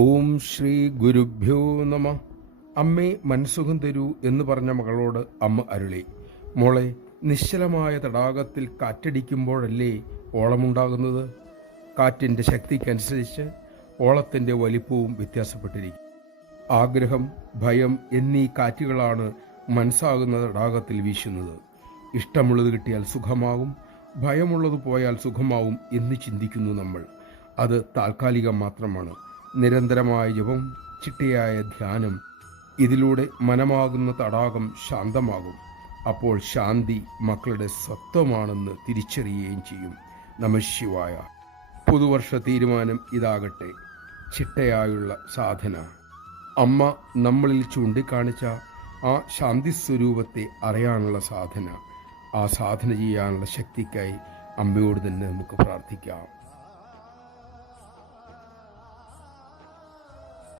ഓം ശ്രീ ഗുരുഭ്യോ നമ. അമ്മേ മനസ്സുഖം തരൂ എന്ന് പറഞ്ഞ മകളോട് അമ്മ അരുളി, മോളെ, നിശ്ചലമായ തടാകത്തിൽ കാറ്റടിക്കുമ്പോഴല്ലേ ഓളമുണ്ടാകുന്നത്? കാറ്റിൻ്റെ ശക്തിക്കനുസരിച്ച് ഓളത്തിൻ്റെ വലിപ്പവും വ്യത്യാസപ്പെട്ടിരിക്കും. ആഗ്രഹം, ഭയം എന്നീ കാറ്റുകളാണ് മനസ്സാകുന്ന തടാകത്തിൽ വീശുന്നത്. ഇഷ്ടമുള്ളത് കിട്ടിയാൽ സുഖമാവും, ഭയമുള്ളത് പോയാൽ സുഖമാവും എന്ന് ചിന്തിക്കുന്നു നമ്മൾ. അത് താൽക്കാലികം മാത്രമാണ്. നിരന്തരമായ ജപം, ചിട്ടയായ ധ്യാനം, ഇതിലൂടെ മനമാകുന്ന തടാകം ശാന്തമാകും. അപ്പോൾ ശാന്തി മക്കളുടെ സ്വത്വമാണെന്ന് തിരിച്ചറിയുകയും ചെയ്യും. നമഃശിവായ. പുതുവർഷ തീരുമാനം ഇതാകട്ടെ, ചിട്ടയായുള്ള സാധന. അമ്മ നമ്മളിൽ ചൂണ്ടിക്കാണിച്ച ആ ശാന്തി സ്വരൂപത്തെ അറിയാനുള്ള സാധന, ആ സാധന ചെയ്യാനുള്ള ശക്തിക്കായി അമ്മയോട് തന്നെ നമുക്ക് പ്രാർത്ഥിക്കാം.